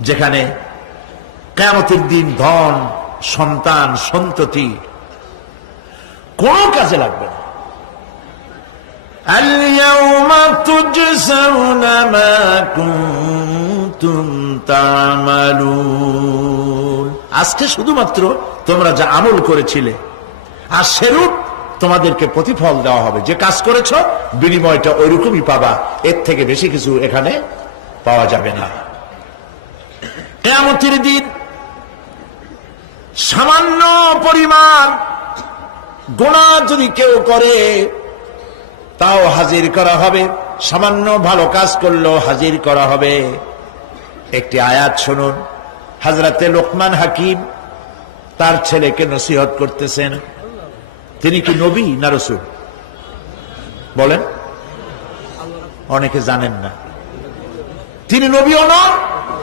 যেখানে কিয়ামতের দিন ধন, সন্তান, সন্ততি কোন কাজে লাগবে না। আল-ইয়াওমা তুজসাউনা মা কুনতুম তা'মালুন, আজকে শুধুমাত্র তোমরা যা আমল করেছিলে আর সেরূপ তোমাদেরকে প্রতিফল দেওয়া হবে। যে কাজ করেছো বিনিময়টা ওইরকমই পাবা, এর থেকে বেশি কিছু এখানে পাওয়া যাবে না। কিয়ামতের দিন সামান্য পরিমাণ গুনাহ যদি কেউ করে তাও হাজির করা হবে, সামান্য ভালো কাজ করলেও হাজির করা হবে। একটি আয়াত শুনুন, হযরতে লোকমান হাকিম তার ছেলেকে নসিহত করতেছেন। তিনি কি নবী না রাসূল? বলেন, অনেকে জানেন না। তিনি নবীও নন,